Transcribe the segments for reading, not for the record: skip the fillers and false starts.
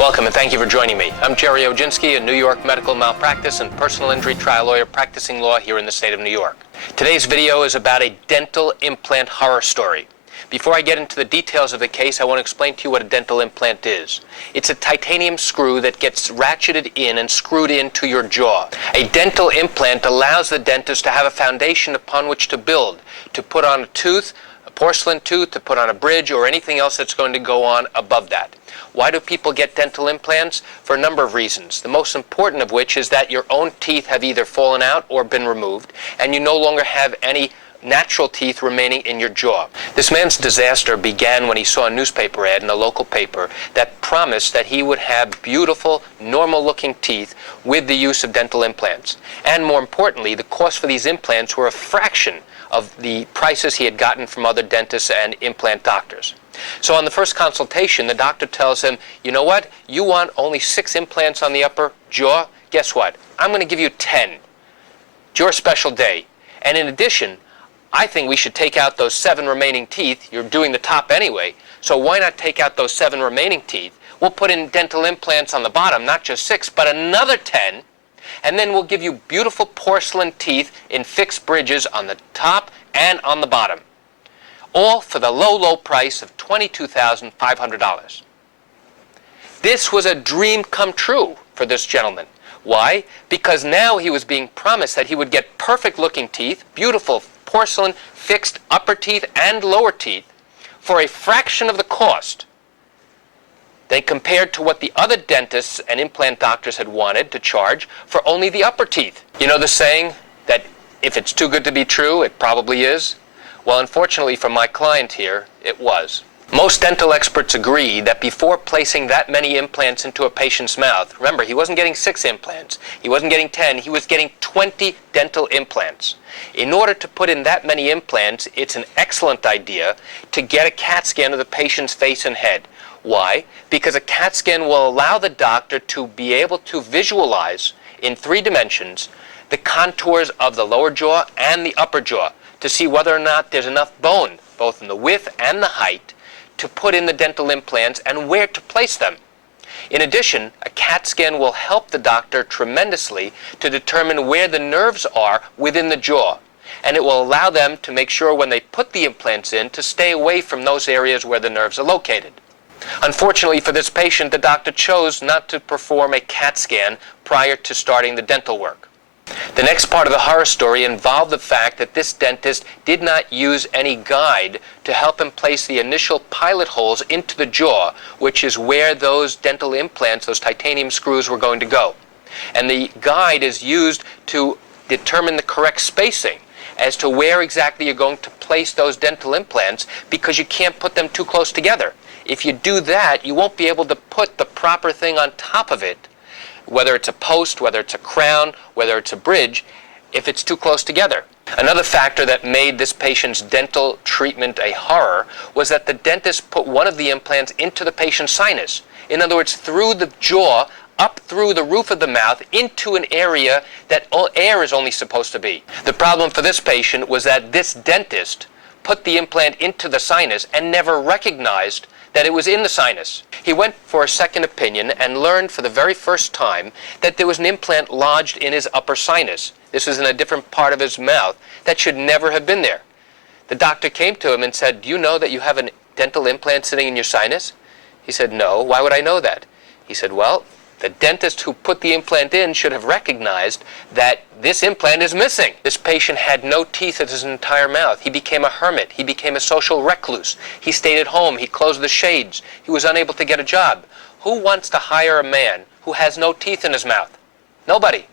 Welcome and thank you for joining me. I'm Gerry Oginski, a New York medical malpractice and personal injury trial lawyer practicing law here in the state of New York. Today's video is about a dental implant horror story. Before I get into the details of the case, I want to explain to you what a dental implant is. It's a titanium screw that gets ratcheted in and screwed into your jaw. A dental implant allows the dentist to have a foundation upon which to build, to put on a tooth, a porcelain tooth, to put on a bridge, or anything else that's going to go on above that. Why do people get dental implants? For a number of reasons. The most important of which is that your own teeth have either fallen out or been removed, and you no longer have any natural teeth remaining in your jaw. This man's disaster began when he saw a newspaper ad in a local paper that promised that he would have beautiful, normal-looking teeth with the use of dental implants. And more importantly, the cost for these implants were a fraction of the prices he had gotten from other dentists and implant doctors. So on the first consultation, the doctor tells him, you know what, you want only 6 implants on the upper jaw? Guess what? I'm going to give you 10. It's your special day. And in addition, I think we should take out those 7 remaining teeth. You're doing the top anyway, so why not take out those 7 remaining teeth? We'll put in dental implants on the bottom, not just 6, but another 10, and then we'll give you beautiful porcelain teeth in fixed bridges on the top and on the bottom. All for the low, low price of $22,500. This was a dream come true for this gentleman. Why? Because now he was being promised that he would get perfect-looking teeth, beautiful porcelain fixed upper teeth and lower teeth for a fraction of the cost than compared to what the other dentists and implant doctors had wanted to charge for only the upper teeth. You know the saying that if it's too good to be true, it probably is? Well, unfortunately for my client here, it was. Most dental experts agree that before placing that many implants into a patient's mouth, remember, he wasn't getting 6 implants, he wasn't getting 10, he was getting 20 dental implants. In order to put in that many implants, it's an excellent idea to get a CAT scan of the patient's face and head. Why? Because a CAT scan will allow the doctor to be able to visualize in 3 dimensions the contours of the lower jaw and the upper jaw to see whether or not there's enough bone, both in the width and the height, to put in the dental implants and where to place them. In addition, a CAT scan will help the doctor tremendously to determine where the nerves are within the jaw, and it will allow them to make sure when they put the implants in to stay away from those areas where the nerves are located. Unfortunately for this patient, the doctor chose not to perform a CAT scan prior to starting the dental work. The next part of the horror story involved the fact that this dentist did not use any guide to help him place the initial pilot holes into the jaw, which is where those dental implants, those titanium screws, were going to go. And the guide is used to determine the correct spacing as to where exactly you're going to place those dental implants, because you can't put them too close together. If you do that, you won't be able to put the proper thing on top of it, whether it's a post, whether it's a crown, whether it's a bridge, if it's too close together. Another factor that made this patient's dental treatment a horror was that the dentist put one of the implants into the patient's sinus. In other words, through the jaw, up through the roof of the mouth, into an area that air is only supposed to be. The problem for this patient was that this dentist put the implant into the sinus and never recognized that it was in the sinus. He went for a second opinion and learned for the very first time that there was an implant lodged in his upper sinus. This was in a different part of his mouth that should never have been there. The doctor came to him and said, do you know that you have a dental implant sitting in your sinus? He said, no, why would I know that? He said, well, the dentist who put the implant in should have recognized that this implant is missing. This patient had no teeth in his entire mouth. He became a hermit. He became a social recluse. He stayed at home. He closed the shades. He was unable to get a job. Who wants to hire a man who has no teeth in his mouth? Nobody.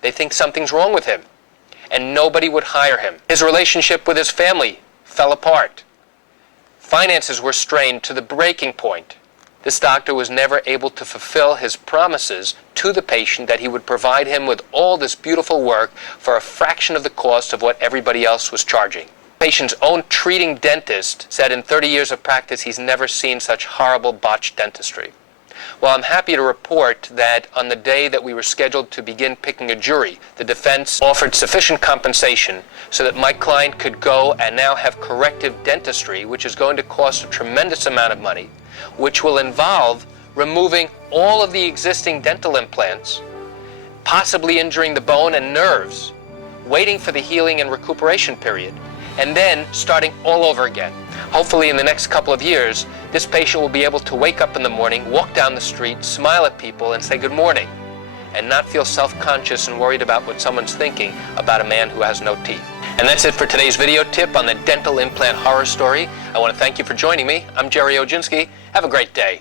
They think something's wrong with him, and nobody would hire him. His relationship with his family fell apart. Finances were strained to the breaking point. This doctor was never able to fulfill his promises to the patient that he would provide him with all this beautiful work for a fraction of the cost of what everybody else was charging. The patient's own treating dentist said in 30 years of practice he's never seen such horrible botched dentistry. Well, I'm happy to report that on the day that we were scheduled to begin picking a jury, the defense offered sufficient compensation so that my client could go and now have corrective dentistry, which is going to cost a tremendous amount of money, which will involve removing all of the existing dental implants, possibly injuring the bone and nerves, waiting for the healing and recuperation period, and then starting all over again. Hopefully in the next couple of years, this patient will be able to wake up in the morning, walk down the street, smile at people, and say good morning, and not feel self-conscious and worried about what someone's thinking about a man who has no teeth. And that's it for today's video tip on the dental implant horror story. I want to thank you for joining me. I'm Gerry Oginski. Have a great day.